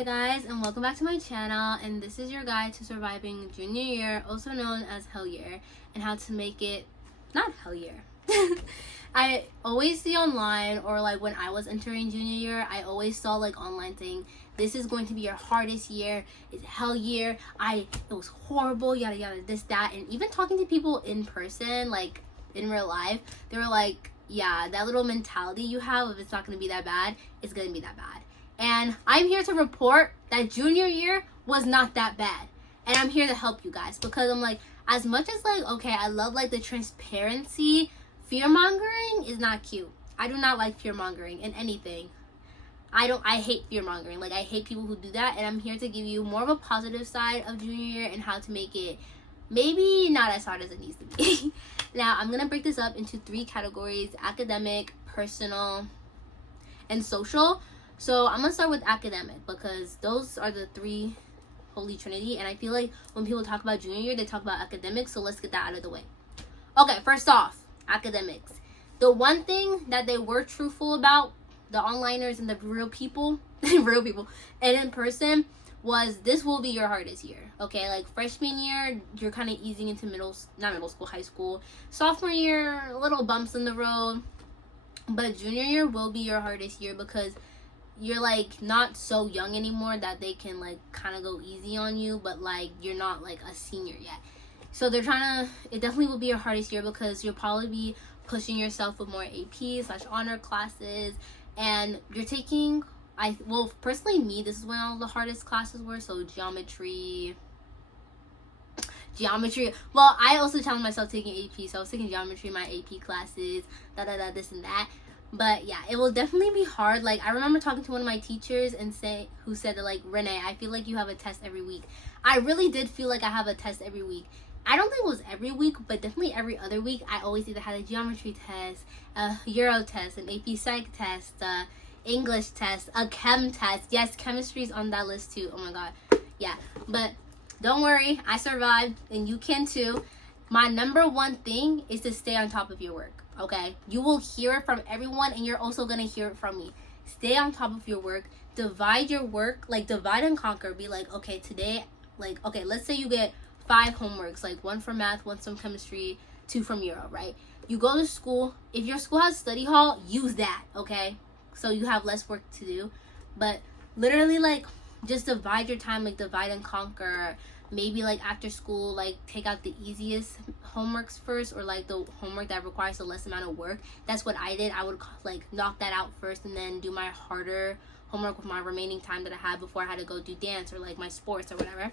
Hi guys, and welcome back to my channel, and this is your guide to surviving junior year, also known as hell year, and how to make it not hell year. I always see online, or like when I was entering junior year, I always saw like online saying this is going to be your hardest year, it's hell year, it was horrible, yada yada, this, that. And even talking to people in person, like in real life, they were like, yeah, that little mentality you have, if it's not going to be that bad, it's going to be that bad. And I'm here to report that junior year was not that bad. And I'm here to help you guys, because I'm like, as much as like, okay, I love like the transparency, fear-mongering is not cute. I do not like fear-mongering in anything. I hate fear-mongering. Like, I hate people who do that. And I'm here to give you more of a positive side of junior year and how to make it maybe not as hard as it needs to be. Now, I'm going to break this up into 3 categories: academic, personal, and social. So I'm going to start with academic, because those are the 3 holy trinity. And I feel like when people talk about junior year, they talk about academics. So let's get that out of the way. Okay, first off, academics. The one thing that they were truthful about, the onliners and the real people, real people, and in person, was this will be your hardest year. Okay, like freshman year, you're kind of easing into high school. Sophomore year, little bumps in the road. But junior year will be your hardest year, because you're like not so young anymore that they can like kind of go easy on you, but like you're not like a senior yet. So they're trying to, it definitely will be your hardest year, because you'll probably be pushing yourself with more AP/honor classes, and you're taking, well, personally me, this is when all the hardest classes were. So geometry. Well, I also challenged myself taking AP, so I was taking geometry, my AP classes, this and that. But yeah, it will definitely be hard. Like, I remember talking to one of my teachers who said that, like, Renee, I feel like you have a test every week. I really did feel like I have a test every week. I don't think it was every week, but definitely every other week. I always either had a geometry test, a Euro test, an AP Psych test, a English test, a Chem test. Yes, chemistry's on that list too. Oh my god. Yeah, but don't worry, I survived, and you can too. My number one thing is to stay on top of your work, okay? You will hear it from everyone, and you're also going to hear it from me. Stay on top of your work. Divide your work, like divide and conquer. Be like, okay, today, like, okay, let's say you get 5 homeworks, like 1 from math, 1 from chemistry, 2 from Euro, right? You go to school. If your school has study hall, use that, okay? So you have less work to do. But literally, like, just divide your time, like divide and conquer. Maybe like after school, like take out the easiest homeworks first, or like the homework that requires the less amount of work. That's what I did. I would like knock that out first, and then do my harder homework with my remaining time that I had before I had to go do dance or like my sports or whatever.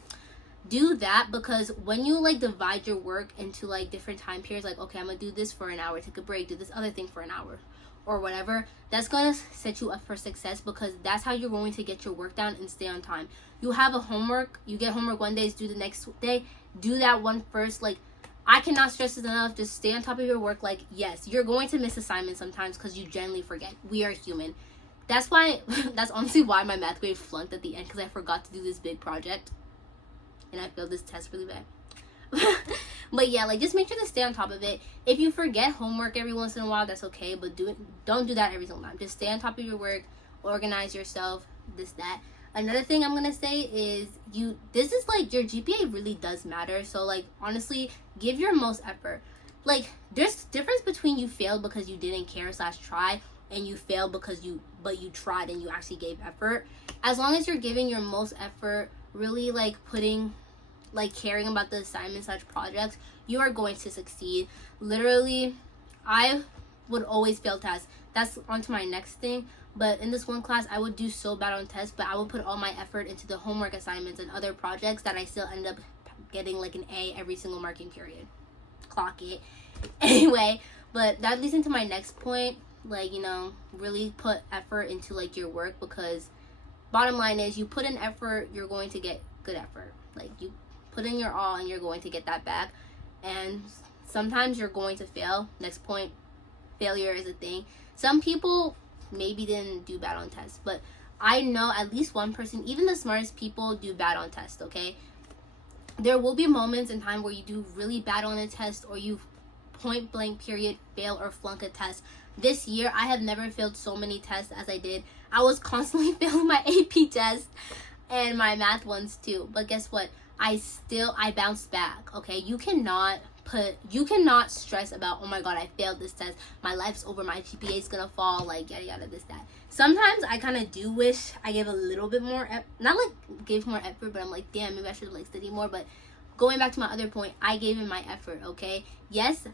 Do that, because when you like divide your work into like different time periods, like, okay, I'm gonna do this for an hour, take a break, do this other thing for an hour or whatever, that's gonna set you up for success, because that's how you're going to get your work done and stay on time. You have a homework, you get homework one day, do the next day, do that one first. Like, I cannot stress this enough. Just stay on top of your work. Like, yes, you're going to miss assignments sometimes, because you generally forget. We are human. That's why, that's honestly why my math grade flunked at the end, because I forgot to do this big project, and I failed this test really bad. But yeah, like, just make sure to stay on top of it. If you forget homework every once in a while, that's okay, but don't do that every single time. Just stay on top of your work, organize yourself, this, that. Another thing I'm gonna say is, this is like, your GPA really does matter. So like, honestly, give your most effort. Like, there's difference between you failed because you didn't care / try, and you failed because you tried and you actually gave effort. As long as you're giving your most effort, really like putting, like caring about the assignments / projects, you are going to succeed. Literally, I would always fail tests. That's onto my next thing. But in this one class, I would do so bad on tests, but I would put all my effort into the homework assignments and other projects that I still end up getting like an A every single marking period. Clock it. Anyway, but that leads into my next point. Like, you know, really put effort into like your work, because bottom line is, you put in effort, you're going to get good effort. Like, you put in your all and you're going to get that back. And sometimes you're going to fail. Next point, failure is a thing. Some people maybe didn't do bad on tests, but I know at least one person, even the smartest people, do bad on tests, okay? There will be moments in time where you do really bad on a test, or you point blank period fail or flunk a test. This year, I have never failed so many tests as I did. I was constantly failing my AP test. and my math ones too. But guess what? I bounced back. Okay, you cannot stress about, oh my god, I failed this test, my life's over, my GPA is gonna fall, like yada yada, this that. Sometimes I kind of do wish I gave a little bit more not like gave more effort, but I'm like, damn, maybe I should like study more. But going back to my other point, I gave in my effort. Okay, yes,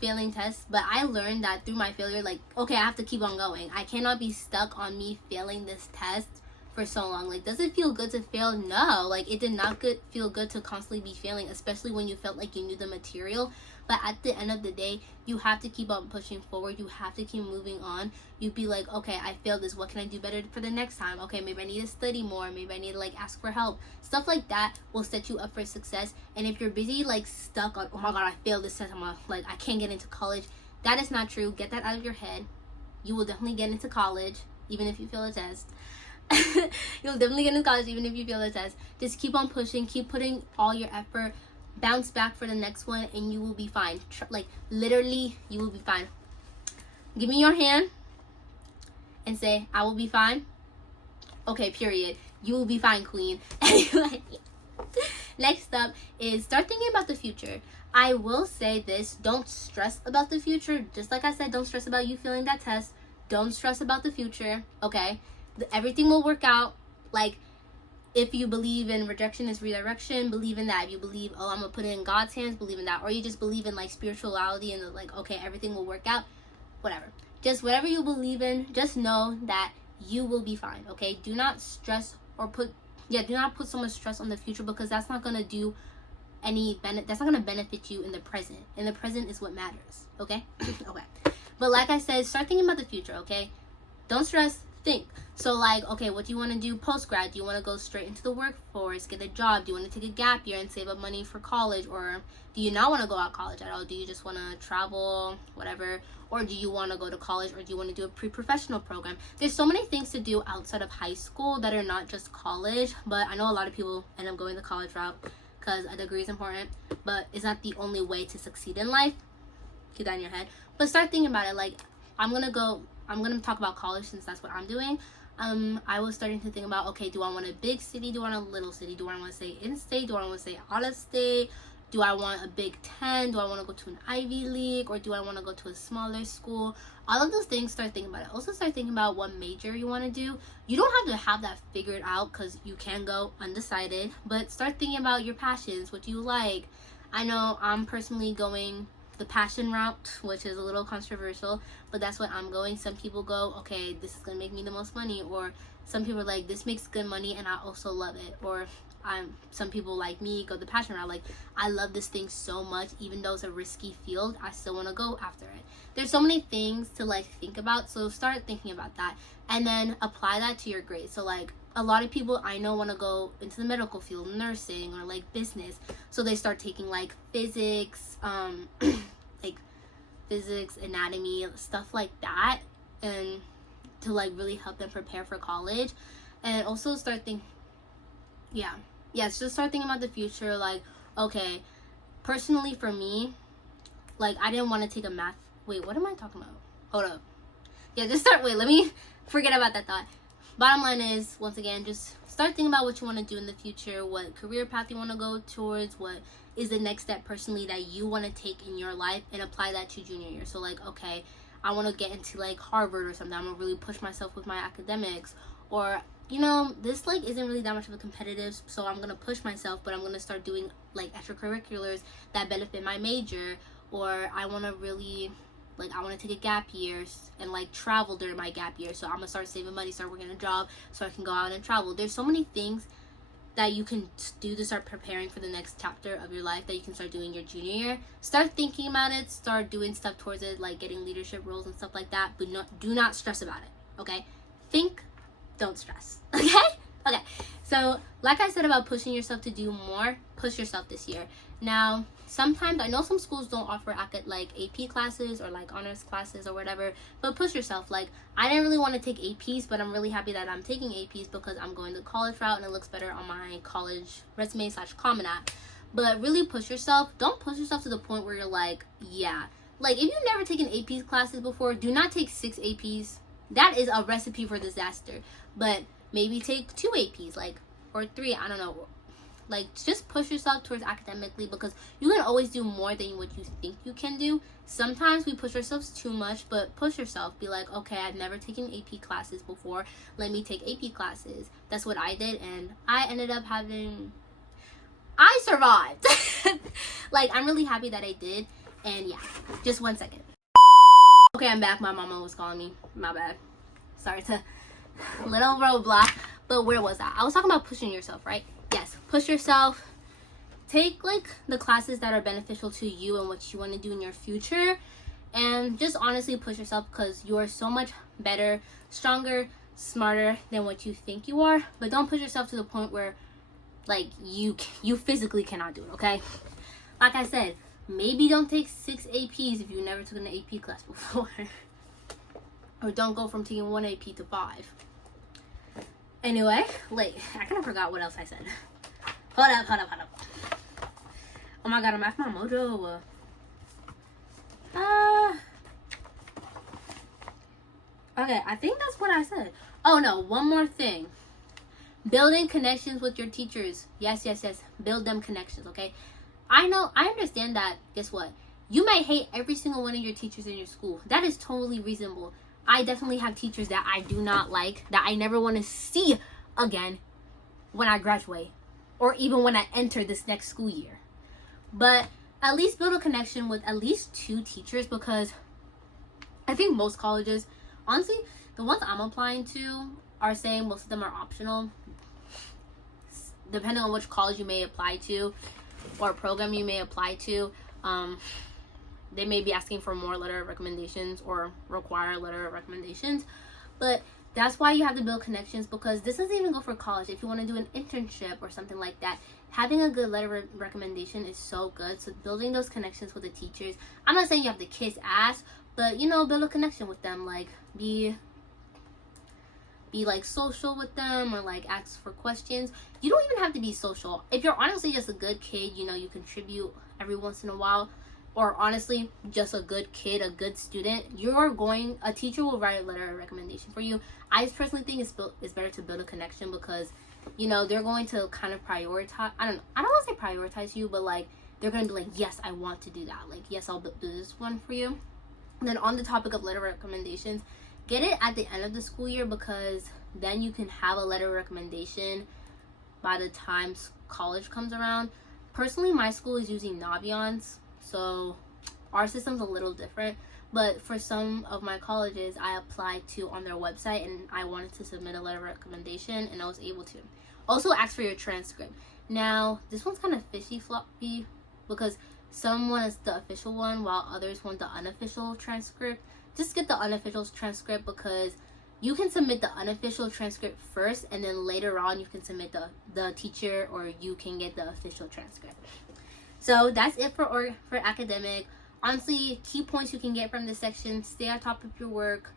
failing tests, but I learned that through my failure, like, okay, I have to keep on going. I cannot be stuck on me failing this test for so long. Like, does it feel good to fail? No. Like, it did not feel good to constantly be failing, especially when you felt like you knew the material. But at the end of the day, you have to keep on pushing forward. You have to keep moving on. You'd be like, okay, I failed this. What can I do better for the next time? Okay, maybe I need to study more. Maybe I need to like ask for help. Stuff like that will set you up for success. And if you're busy like stuck on, oh my god, I failed this test, like I can't get into college, that is not true. Get that out of your head. You will definitely get into college even if you fail a test. You'll definitely get into college even if you fail a test. Just keep on pushing, keep putting all your effort, bounce back for the next one, and you will be fine. Like, literally, you will be fine. Give me your hand and say, I will be fine. Okay, period. You will be fine, queen. Anyway, next up is start thinking about the future. I will say this, don't stress about the future. Just like I said, don't stress about you failing that test. Don't stress about the future, okay? Everything will work out. Like, if you believe in rejection is redirection, believe in that. If you believe, oh, I'm gonna put it in God's hands, believe in that. Or you just believe in like spirituality and like, okay, everything will work out, whatever. Just whatever you believe in, just know that you will be fine, okay? Do not stress or do not put so much stress on the future, because that's not gonna do that's not gonna benefit you in the present. In the present is what matters, okay? Okay. But like I said, start thinking about the future, okay? Don't stress, think. So like, okay, what do you want to do post-grad? Do you want to go straight into the workforce, get a job? Do you want to take a gap year and save up money for college? Or do you not want to go out college at all? Do you just want to travel, whatever? Or do you want to go to college, or do you want to do a pre-professional program? There's so many things to do outside of high school that are not just college, but I know a lot of people end up going the college route because a degree is important, but it's not the only way to succeed in life. Keep that in your head. But start thinking about it. Like, I'm gonna talk about college since that's what I'm doing. I was starting to think about, okay, do I want a big city? Do I want a little city? Do I want to stay in-state? Do I want to stay out of state? Do I want a Big Ten? Do I want to go to an Ivy League? Or do I want to go to a smaller school? All of those things, start thinking about it. Also start thinking about what major you want to do. You don't have to have that figured out, because you can go undecided. But start thinking about your passions, what you like. I know I'm personally going the passion route, which is a little controversial, but that's what I'm going. Some people go, okay, this is gonna make me the most money, or some people are like, this makes good money and I also love it. Or some people like me go the passion route, like, I love this thing so much, even though it's a risky field, I still want to go after it. There's so many things to like think about, so start thinking about that and then apply that to your grades. So like, a lot of people I know want to go into the medical field, nursing, or like business, so they start taking like physics, like physics, anatomy, stuff like that, and to like really help them prepare for college. And also start thinking, just start thinking about the future. Like, okay, personally for me, like, I didn't want to take a math, wait, what am I talking about? Hold up. Let me forget about that thought. Bottom line is, once again, just start thinking about what you want to do in the future, what career path you want to go towards, what is the next step personally that you want to take in your life, and apply that to junior year. So like, okay, I want to get into like Harvard or something. I'm going to really push myself with my academics. Or, you know, this like isn't really that much of a competitive, so I'm going to push myself, but I'm going to start doing like extracurriculars that benefit my major. Or I want to really, like, I want to take a gap year and like travel during my gap year. So I'm going to start saving money, start working a job so I can go out and travel. There's so many things that you can do to start preparing for the next chapter of your life that you can start doing your junior year. Start thinking about it, start doing stuff towards it, like getting leadership roles and stuff like that, but do not stress about it, okay? Think, don't stress, okay? So like I said about pushing yourself to do more, push yourself this year. Now, sometimes I know some schools don't offer like AP classes or like honors classes or whatever, but push yourself. Like, I didn't really want to take APs, but I'm really happy that I'm taking APs because I'm going the college route and it looks better on my college resume / Common App. But really push yourself. Don't push yourself to the point where you're like, like, if you've never taken AP classes before, do not take 6 APs. That is a recipe for disaster. But maybe take 2 APs, like or 3, I don't know. Like, just push yourself towards academically, because you can always do more than what you think you can do. Sometimes we push ourselves too much, but push yourself. Be like, okay, I've never taken AP classes before. Let me take AP classes. That's what I did, and I ended up I survived. Like, I'm really happy that I did. And yeah, just 1 second. Okay, I'm back. My mama was calling me. My bad. Sorry to little roadblock. But where was I? I was talking about pushing yourself, right? Yes, push yourself. Take like the classes that are beneficial to you and what you want to do in your future, and just honestly push yourself, because you are so much better, stronger, smarter than what you think you are. But don't push yourself to the point where like you physically cannot do it. Okay, like I said, maybe don't take 6 APs if you never took an AP class before. Or don't go from taking 1 AP to 5. Anyway, wait, I kind of forgot what else I said. Hold up. Oh my god, I'm at my mojo. Okay, I think that's what I said. Oh no, one more thing. Building connections with your teachers. Yes. Build them connections, okay? I understand that, guess what? You might hate every single one of your teachers in your school. That is totally reasonable. I definitely have teachers that I do not like, that I never want to see again when I graduate, or even when I enter this next school year. But at least build a connection with at least 2 teachers, because I think most colleges, honestly, the ones I'm applying to are saying most of them are optional. Depending on which college you may apply to or program you may apply to, they may be asking for more letter of recommendations or require letter of recommendations. But that's why you have to build connections, because this doesn't even go for college. If you want to do an internship or something like that, having a good letter of recommendation is so good. So building those connections with the teachers, I'm not saying you have to kiss ass, but build a connection with them. Like be like social with them, or like ask for questions. You don't even have to be social. If you're honestly just a good kid, you contribute every once in a while, or honestly just a good kid, a good student, a teacher will write a letter of recommendation for you. I personally think it's better to build a connection, because they're going to kind of prioritize, I don't want to say prioritize you, but like they're going to be like, yes, I want to do that, like yes, I'll do this one for you. And then on the topic of letter of recommendations, get it at the end of the school year, because then you can have a letter of recommendation by the time college comes around. Personally, my school is using Naviance, so our system's a little different. But for some of my colleges, I applied to on their website, and I wanted to submit a letter of recommendation, and I was able to. Also, ask for your transcript. Now, this one's kind of fishy floppy, because some want the official one while others want the unofficial transcript. Just get the unofficial transcript, because you can submit the unofficial transcript first, and then later on you can submit the teacher, or you can get the official transcript. So that's it for academic. Honestly, key points you can get from this section: stay on top of your work,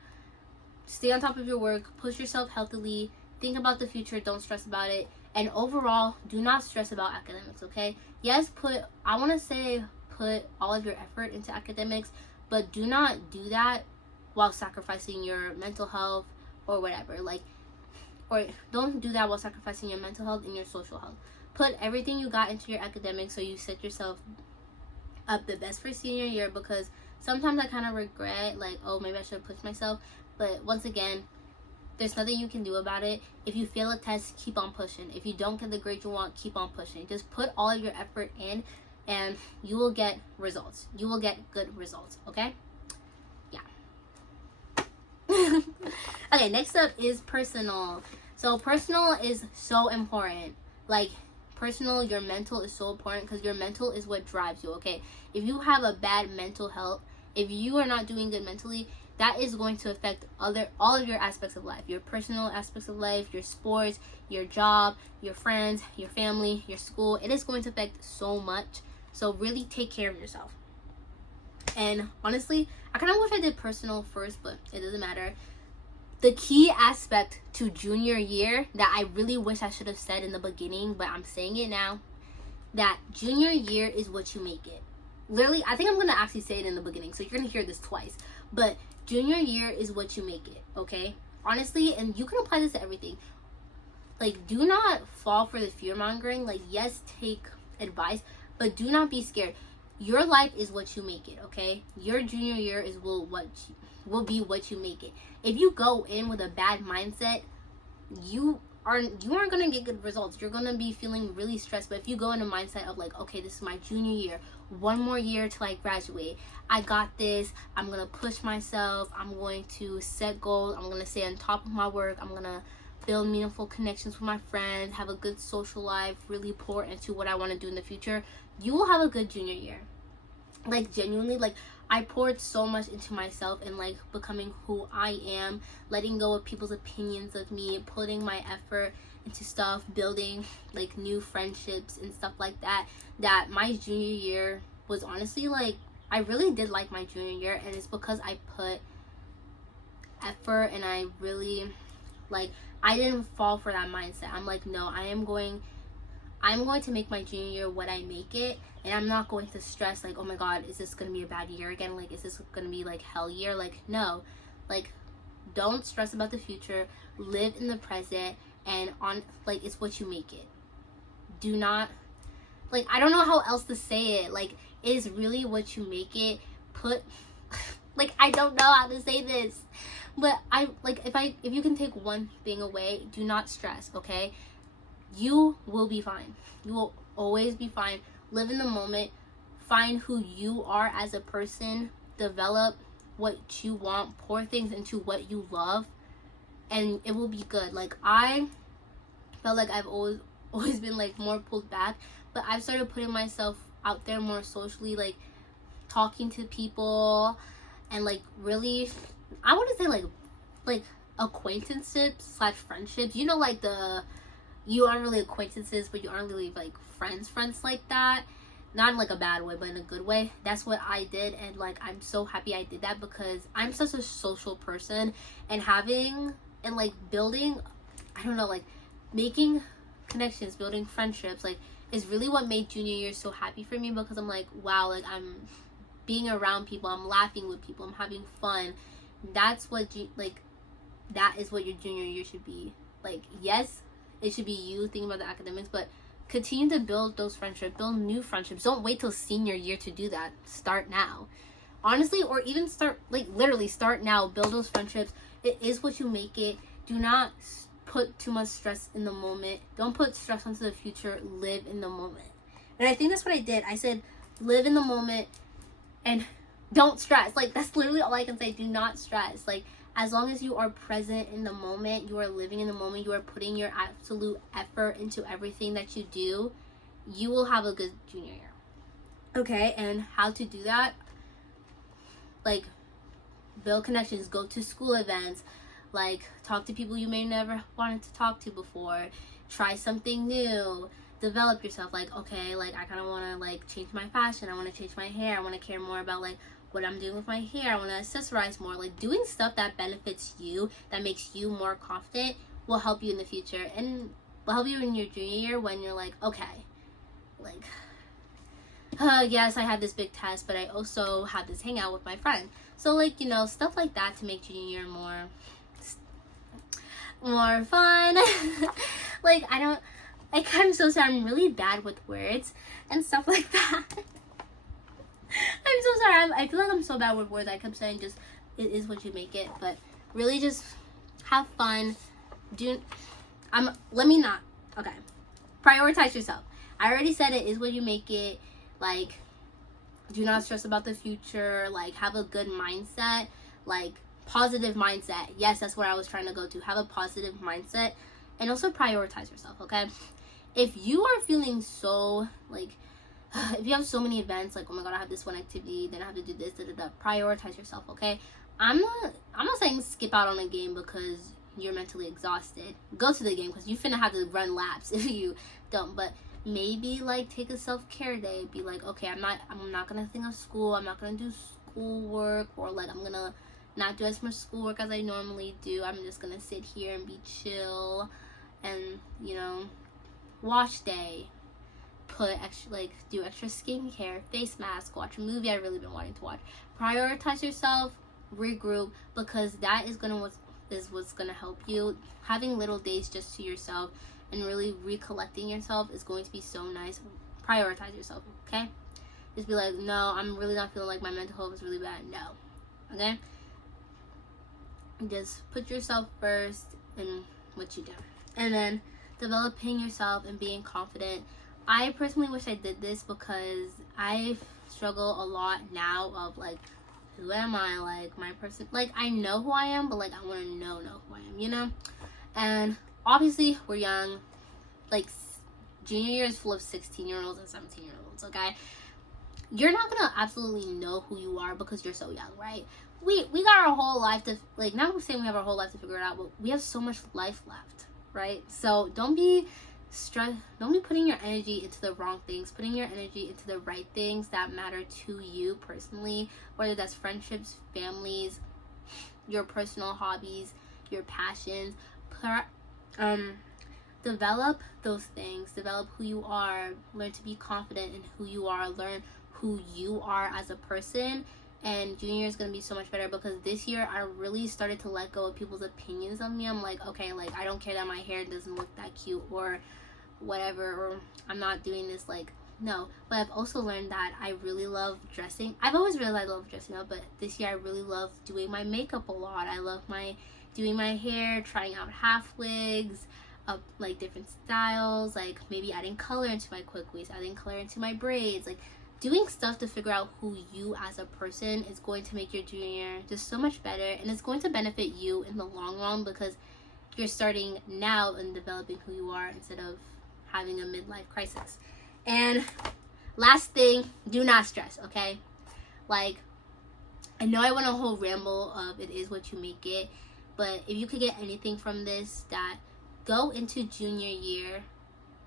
push yourself healthily, think about the future, don't stress about it, and overall, do not stress about academics, okay? Yes, put all of your effort into academics, but do not do that while sacrificing your mental health or whatever. Or don't do that while sacrificing your mental health and your social health. Put everything you got into your academics, so you set yourself up the best for senior year, because sometimes I kind of regret, like, oh, maybe I should have pushed myself. But once again, there's nothing you can do about it. If you fail a test, keep on pushing. If you don't get the grade you want, keep on pushing. Just put all of your effort in, and you will get results. You will get good results, okay? Yeah. Okay, next up is personal. So personal is so important. Like, personal, your mental is so important, because your mental is what drives you, okay? If you have a bad mental health, if you are not doing good mentally, that is going to affect all of your aspects of life. Your personal aspects of life, your sports, your job, your friends, your family, your school. It is going to affect so much. So really take care of yourself. And honestly, I kind of wish I did personal first, but it doesn't matter. The key aspect to junior year that I really wish I should have said in the beginning, but I'm saying it now, that junior year is what you make it. Literally, I think I'm going to actually say it in the beginning, so you're going to hear this twice. But junior year is what you make it, okay? Honestly, and you can apply this to everything. Like, do not fall for the fear mongering. Like, yes, take advice, but do not be scared. Your life is what you make it, okay? Your junior year is will be what you make it. If you go in with a bad mindset, you aren't gonna get good results. You're gonna be feeling really stressed. But if you go in a mindset of like, okay, this is my junior year, one more year till I graduate, I got this, I'm gonna push myself, I'm going to set goals, I'm gonna stay on top of my work, I'm gonna build meaningful connections with my friends, have a good social life, really pour into what I want to do in the future, you will have a good junior year. Like, genuinely, like, I poured so much into myself and like becoming who I am, letting go of people's opinions of me, putting my effort into stuff, building like new friendships and stuff like that, that my junior year was honestly like, I really did like my junior year. And it's because I put effort and I really like, I didn't fall for that mindset. I'm like, no, I'm going to make my junior year what I make it, and I'm not going to stress like, oh my god, is this gonna be a bad year again? Like, is this gonna be like hell year? Like, no. Like, don't stress about the future, live in the present, and on like, it's what you make it. Do not, like, I don't know how else to say it. Like, it is really what you make it. Put like, I don't know how to say this, but I like, if you can take one thing away, do not stress, okay? You will be fine. You will always be fine. Live in the moment. Find who you are as a person. Develop what you want. Pour things into what you love. And it will be good. Like, I felt like I've always been like more pulled back. But I've started putting myself out there more socially. Like, talking to people. And like, really, I wouldn't say like acquaintanceships / friendships. You know, like you aren't really acquaintances, but you aren't really like friends like that. Not in like a bad way, but in a good way. That's what I did, and like, I'm so happy I did that, because I'm such a social person, and having and like building, I don't know, like making connections, building friendships, like, is really what made junior year so happy for me, because I'm like, wow, like, I'm being around people, I'm laughing with people, I'm having fun. That's what that is what your junior year should be. Like, yes, it should be you thinking about the academics, but continue to build those friendships, build new friendships. Don't wait till senior year to do that. Start now. Honestly, or even start, like, literally start now. Build those friendships. It is what you make it. Do not put too much stress in the moment. Don't put stress onto the future. Live in the moment. And I think that's what I did. I said, live in the moment and don't stress. Like, that's literally all I can say. Do not stress. Like, as long as you are present in the moment, you are living in the moment, you are putting your absolute effort into everything that you do, you will have a good junior year. Okay, and how to do that? Like, build connections, go to school events, like, talk to people you may never wanted to talk to before, try something new, develop yourself. Like, okay, like, I kind of want to, like, change my fashion, I want to change my hair, I want to care more about, like, what I'm doing with my hair, I want to accessorize more. Like, doing stuff that benefits you, that makes you more confident, will help you in the future, and will help you in your junior year when you're like, okay, like, yes, I have this big test, but I also have this hangout with my friend. So, like, you know, stuff like that to make junior year more fun. Like, I'm so sorry, I'm really bad with words and stuff like that. I'm so sorry. I feel like I'm so bad with words. I kept saying just, it is what you make it. But really just have fun. Let me not. Okay. Prioritize yourself. I already said it is what you make it. Like, do not stress about the future. Like, have a good mindset. Like, positive mindset. Yes, that's where I was trying to go to. Have a positive mindset. And also prioritize yourself, okay? If you are feeling so, like, if you have so many events, like, oh my god, I have this one activity, then I have to do this, prioritize yourself, okay? I'm not saying skip out on a game because you're mentally exhausted. Go to the game, because you finna have to run laps if you don't. But maybe, like, take a self-care day. Be like, okay, I'm not gonna think of school, I'm not gonna do schoolwork, or like, I'm gonna not do as much schoolwork as I normally do. I'm just gonna sit here and be chill, and, you know, wash day. Do extra skincare, face mask, watch a movie I've really been wanting to watch. Prioritize yourself, regroup, because that is is what's gonna help you. Having little days just to yourself and really recollecting yourself is going to be so nice. Prioritize yourself, okay? Just be like, no, I'm really not feeling like my mental health is really bad. No, okay? Just put yourself first in what you do. And then developing yourself and being confident. I personally wish I did this because I struggle a lot now of like, who am I? Like, my person, like, I know who I am, but like, I want to know who I am, you know? And obviously, we're young. Like, junior year is full of 16-year-olds and 17-year-olds, okay? You're not gonna absolutely know who you are because you're so young, right? We got our whole life to, like, not saying we have our whole life to figure it out, but we have so much life left, right? So don't be putting your energy into the wrong things. Putting your energy into the right things that matter to you personally, whether that's friendships, families, your personal hobbies, your passions. Develop those things. Develop who you are. Learn to be confident in who you are. Learn who you are as a person. And junior year is going to be so much better because this year I really started to let go of people's opinions of me. I'm like, okay, like, I don't care that my hair doesn't look that cute or whatever, or I'm not doing this, like, no. But I've also learned that I really love dressing. I've always realized I love dressing up, but this year I really love doing my makeup a lot. I love doing my hair, trying out half wigs, like different styles, like maybe adding color into my quick waves, adding color into my braids, like doing stuff to figure out who you as a person is going to make your junior year just so much better, and it's going to benefit you in the long run because you're starting now and developing who you are instead of having a midlife crisis. And last thing, do not stress, okay? Like, I know I went a whole ramble of it is what you make it, but if you could get anything from this, that go into junior year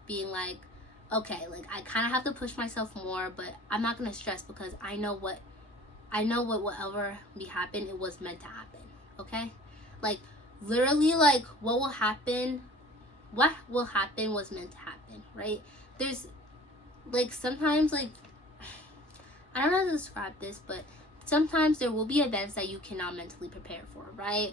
being like, okay, like, I kind of have to push myself more, but I'm not going to stress because I know whatever be happen, it was meant to happen, okay? Like, literally, like, what will happen was meant to happen, right? There's, like, sometimes, like, I don't know how to describe this, but sometimes there will be events that you cannot mentally prepare for, right?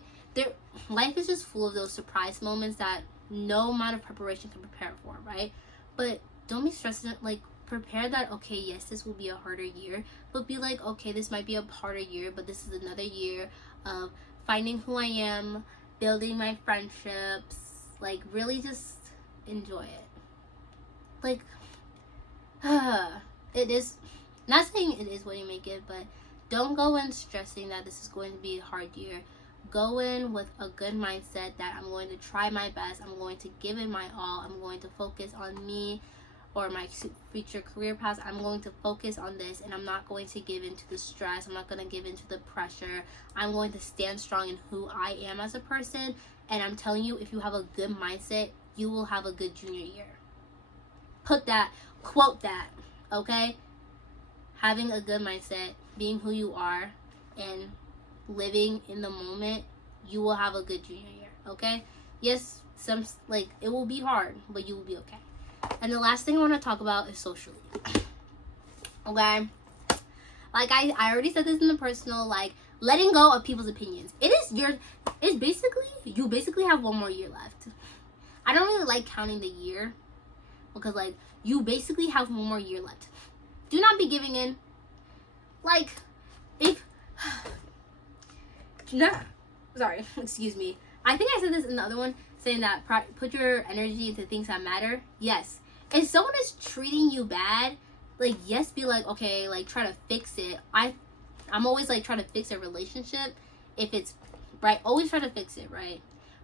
Life is just full of those surprise moments that no amount of preparation can prepare for, right? But don't be stressed, like, prepare that, okay, yes, this will be a harder year, but be like, okay, this might be a harder year, but this is another year of finding who I am, building my friendships, like, really just enjoy it. Like, it is, not saying it is what you make it, but don't go in stressing that this is going to be a hard year. Go in with a good mindset that I'm going to try my best, I'm going to give it my all, I'm going to focus on me or my future career paths. I'm going to focus on this, and I'm not going to give into the stress. I'm not going to give into the pressure. I'm going to stand strong in who I am as a person, and I'm telling you, if you have a good mindset, you will have a good junior year. Quote that, okay? Having a good mindset, being who you are, and living in the moment, you will have a good junior year, okay? Yes, it will be hard, but you will be okay. And the last thing I want to talk about is socially. Okay? Like, I already said this in the personal, like, letting go of people's opinions. You basically have one more year left. I don't really like counting the year because, like, you basically have one more year left. Do not be giving in. Like, excuse me. I think I said this in the other one, saying that put your energy into things that matter. Yes. If someone is treating you bad, like, yes, be like, okay, like, try to fix it. I'm always, like, trying to fix a relationship. If it's, right, always try to fix it, right?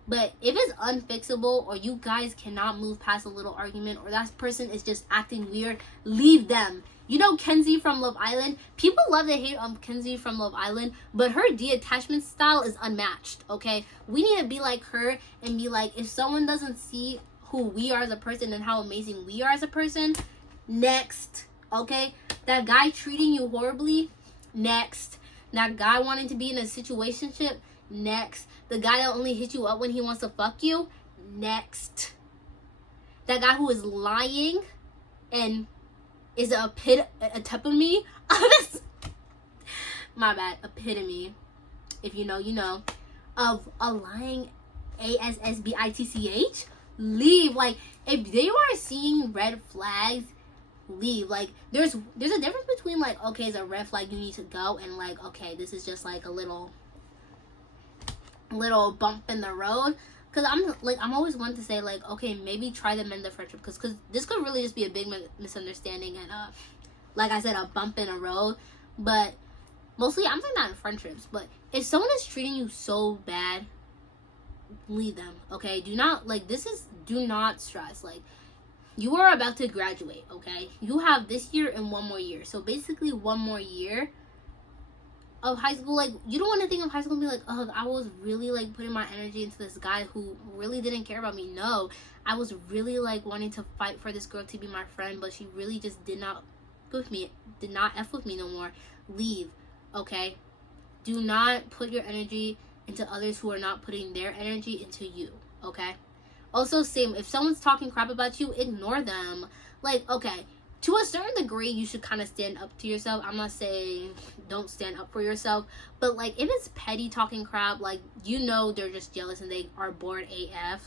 But if it's unfixable, or you guys cannot move past a little argument, or that person is just acting weird, leave them. You know Kenzie from Love Island? People love to hate on Kenzie from Love Island, but her detachment style is unmatched, okay? We need to be like her and be like, if someone doesn't see who we are as a person and how amazing we are as a person, next, okay? That guy treating you horribly, next. That guy wanting to be in a situationship, next. The guy that only hits you up when he wants to fuck you, next. That guy who is lying and is an epitome. My bad, epitome. If you know, you know. of a lying ASSBITCH, leave. Like, if they are seeing red flags, leave. Like, there's a difference between, like, okay, it's a red flag, you need to go, and, like, okay, this is just like a little bump in the road. Because I'm always one to say, like, okay, maybe try to mend the friendship, because this could really just be a big misunderstanding and like I said, a bump in the road. But mostly I'm saying that in friendships. But if someone is treating you so bad, leave them. Okay, do not stress. Like, you are about to graduate. Okay, you have this year and one more year, so basically one more year of high school. Like, you don't want to think of high school and be like, oh, I was really like putting my energy into this guy who really didn't care about me. No, I was really like wanting to fight for this girl to be my friend, but she really just did not F with me no more. Leave. Okay, do not put your energy into others who are not putting their energy into you. Okay, also, same, if someone's talking crap about you, ignore them. Like, okay, to a certain degree, you should kind of stand up to yourself. I'm not saying don't stand up for yourself, but like, if it's petty talking crap, like, you know they're just jealous and they are bored AF,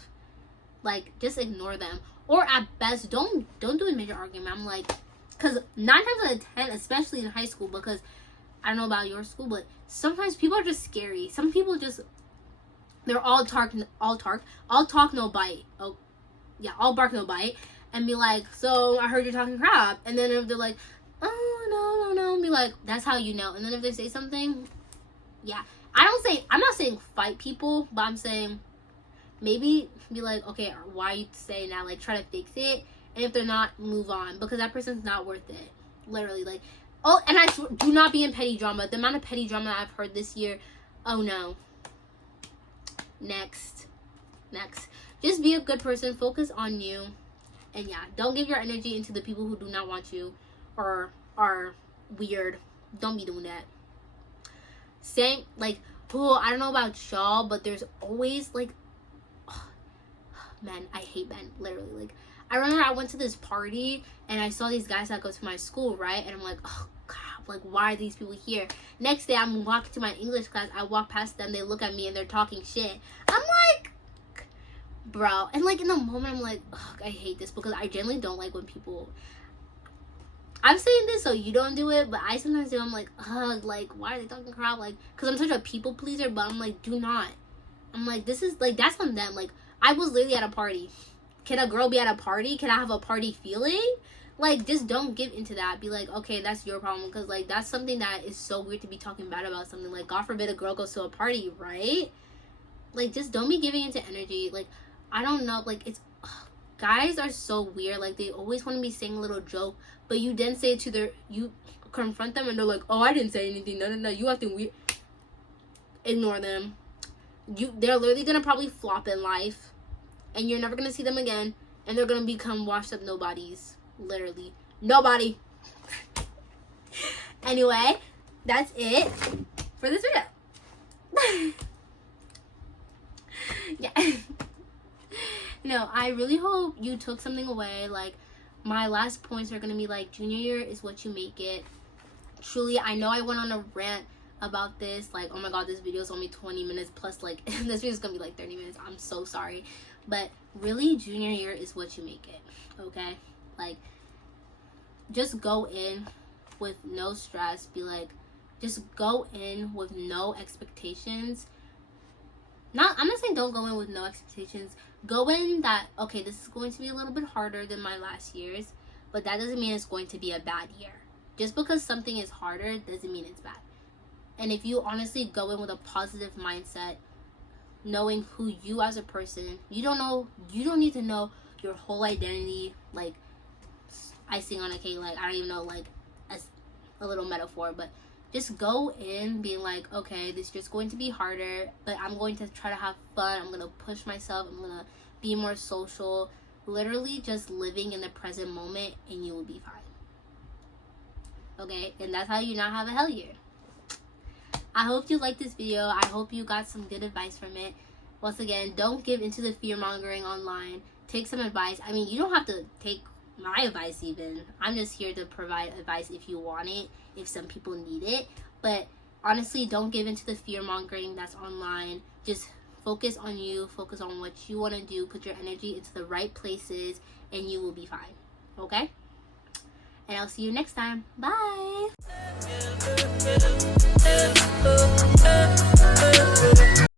like, just ignore them. Or at best, don't do a major argument. I'm like, because 9 times out of 10, especially in high school, because I don't know about your school, but sometimes people are just scary. Some people just, they're all talk no bite. Oh yeah, all bark no bite. And be like, so I heard you're talking crap. And then if they're like, oh, no, be like, that's how you know. And then if they say something, yeah. I'm not saying fight people, but I'm saying maybe be like, okay, why are you saying that? Like, try to fix it. And if they're not, move on. Because that person's not worth it. Literally, like, oh, and I swear, do not be in petty drama. The amount of petty drama that I've heard this year, oh no. Next. Just be a good person. Focus on you. And yeah, don't give your energy into the people who do not want you or are weird. Don't be doing that. Same, like, oh, I don't know about y'all, but there's always, like, oh, men. I hate men, literally. Like, I remember I went to this party, and I saw these guys that go to my school, right? And I'm like, oh, God, like, why are these people here? Next day, I'm walking to my English class. I walk past them. They look at me, and they're talking shit. I'm like, bro. And like, in the moment, I'm like, ugh, I hate this, because I generally don't like when people, I'm saying this so you don't do it, but I sometimes do. I'm like, ugh, like, why are they talking crap? Like, because I'm such a people pleaser, but I'm like, do not. I'm like, this is like, that's on them. Like, I was literally at a party. Can a girl be at a party? Can I have a party feeling? Like, just don't give into that. Be like, okay, that's your problem, because like, that's something that is so weird to be talking bad about something. Like, God forbid a girl goes to a party, right? Like, just don't be giving into energy. Like, I don't know, like, it's, guys are so weird. Like, they always want to be saying a little joke, but you then say it to you confront them, and they're like, oh, I didn't say anything, no, you acting weird. Ignore them. They're literally gonna probably flop in life, and you're never gonna see them again, and they're gonna become washed up nobodies. Literally. Nobody. Anyway, that's it for this video. Yeah. No, I really hope you took something away. Like, my last points are gonna be like, junior year is what you make it. Truly, I know I went on a rant about this. Like, oh my God, this video is only 20 minutes plus, like, this video is gonna be like 30 minutes. I'm so sorry. But really, junior year is what you make it. Okay? Like, just go in with no stress. Be like, just go in with no expectations. I'm not saying don't go in with no expectations. Go in that, okay, this is going to be a little bit harder than my last year's, but that doesn't mean it's going to be a bad year. Just because something is harder doesn't mean it's bad. And if you honestly go in with a positive mindset, knowing who you as a person, you don't need to know your whole identity, like icing on a cake. Like, I don't even know, like, as a little metaphor, but just go in being like, okay, this is just going to be harder, but I'm going to try to have fun. I'm going to push myself. I'm going to be more social. Literally just living in the present moment, and you will be fine. Okay? And that's how you not have a hell year. I hope you liked this video. I hope you got some good advice from it. Once again, don't give into the fear-mongering online. Take some advice. I mean, you don't have to take my advice even. I'm just here to provide advice if you want it, if some people need it. But honestly, don't give into the fear-mongering that's online. Just focus on you, focus on what you want to do, put your energy into the right places, and you will be fine. Okay? And I'll see you next time. Bye.